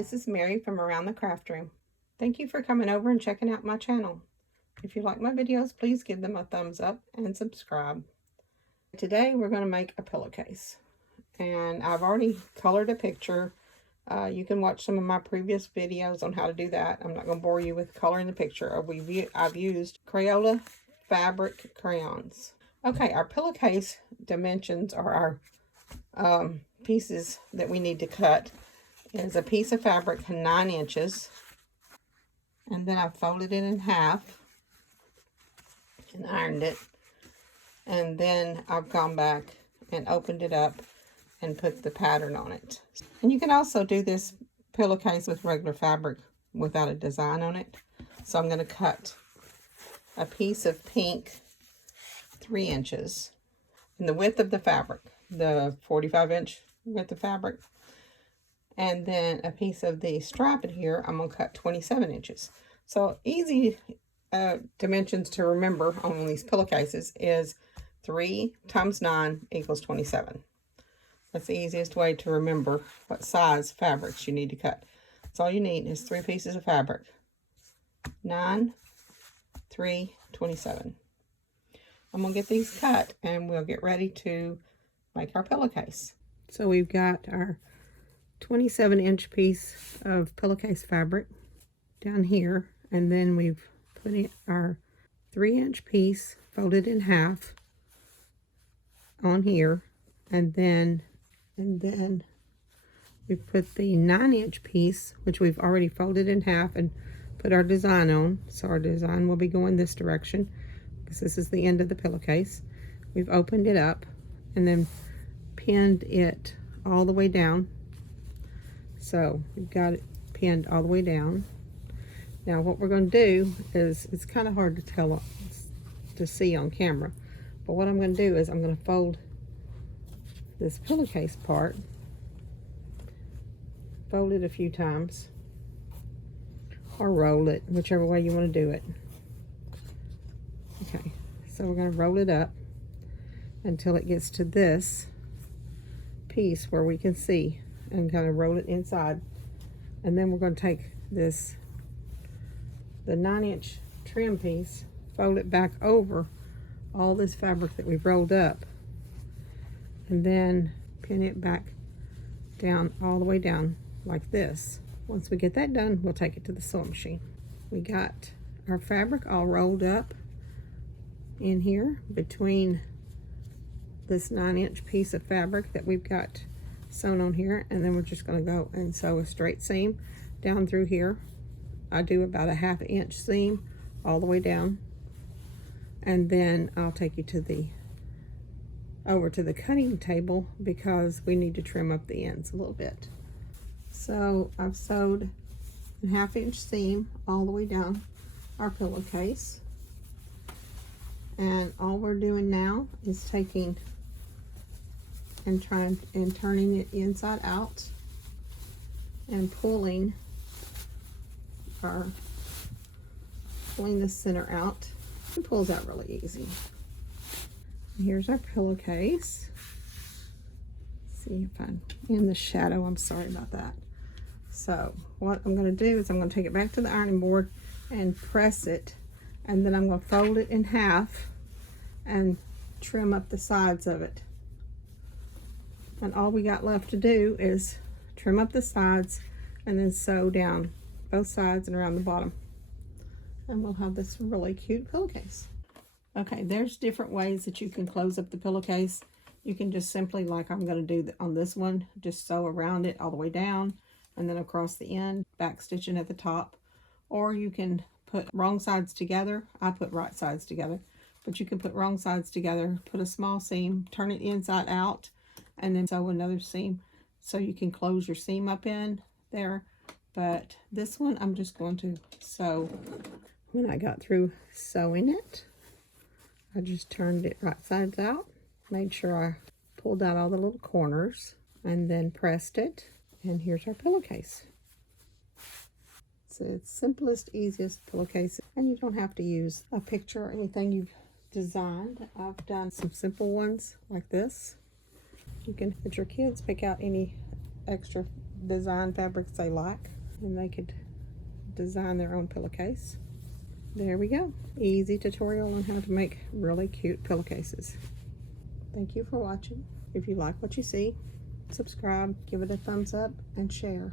this is Mary from Around the Craft Room. Thank you for coming over and checking out my channel. If you like my videos, please give them a thumbs up and subscribe. Today we're going to make a pillowcase, and I've already colored a picture. You can watch some of my previous videos on how to do that. I'm not going to bore you with coloring the picture. I've used Crayola fabric crayons. Okay, our pillowcase dimensions are our pieces that we need to cut. Is a piece of fabric 9 inches, and then I folded it in half and ironed it, and then I've gone back and opened it up and put the pattern on it. And you can also do this pillowcase with regular fabric without a design on it. So I'm going to cut a piece of pink 3 inches in the width of the fabric, the 45-inch width of fabric. And then a piece of the strap in here, I'm going to cut 27 inches. So easy dimensions to remember on these pillowcases is 3 times 9 equals 27. That's the easiest way to remember what size fabrics you need to cut. So all you need is 3 pieces of fabric. 9, 3, 27. I'm going to get these cut and we'll get ready to make our pillowcase. So we've got our 27-inch piece of pillowcase fabric down here, and then we've put in our 3-inch piece folded in half on here, and then we've put the 9-inch piece, which we've already folded in half and put our design on. So our design will be going this direction because this is the end of the pillowcase. We've opened it up and then pinned it all the way down. So we've got it pinned all the way down. Now what we're going to do is, it's kind of hard to see on camera, but what I'm going to do is I'm going to fold this pillowcase part, fold it a few times, or roll it, whichever way you want to do it. Okay, so we're going to roll it up until it gets to this piece where we can see, and kind of roll it inside. And then we're going to take the 9-inch trim piece, fold it back over all this fabric that we've rolled up, and then pin it back down all the way down like this. Once we get that done, we'll take it to the sewing machine. We got our fabric all rolled up in here between this 9-inch piece of fabric that we've got sewn on here, and then we're just going to go and sew a straight seam down through here. I do about a 1/2 inch seam all the way down, and then I'll take you to over to the cutting table because we need to trim up the ends a little bit. So I've sewed a 1/2 inch seam all the way down our pillowcase, and all we're doing now is taking and turning it inside out and pulling the center out. It pulls out really easy. And here's our pillowcase. See if I'm in the shadow, I'm sorry about that. So what I'm going to do is I'm going to take it back to the ironing board and press it, and then I'm going to fold it in half and trim up the sides of it. And all we got left to do is trim up the sides and then sew down both sides and around the bottom. And we'll have this really cute pillowcase. Okay, there's different ways that you can close up the pillowcase. You can just simply, like I'm going to do on this one, just sew around it all the way down and then across the end, back stitching at the top. Or you can put wrong sides together. I put right sides together, but you can put wrong sides together, put a small seam, turn it inside out, and then sew another seam so you can close your seam up in there. But this one I'm just going to sew. When I got through sewing it, I just turned it right sides out, made sure I pulled out all the little corners, and then pressed it, and here's our pillowcase. It's the simplest, easiest pillowcase, and you don't have to use a picture or anything you've designed. I've done some simple ones like this. You can let your kids pick out any extra design fabrics they like, and they could design their own pillowcase. There we go. Easy tutorial on how to make really cute pillowcases. Thank you for watching. If you like what you see, subscribe, give it a thumbs up, and share.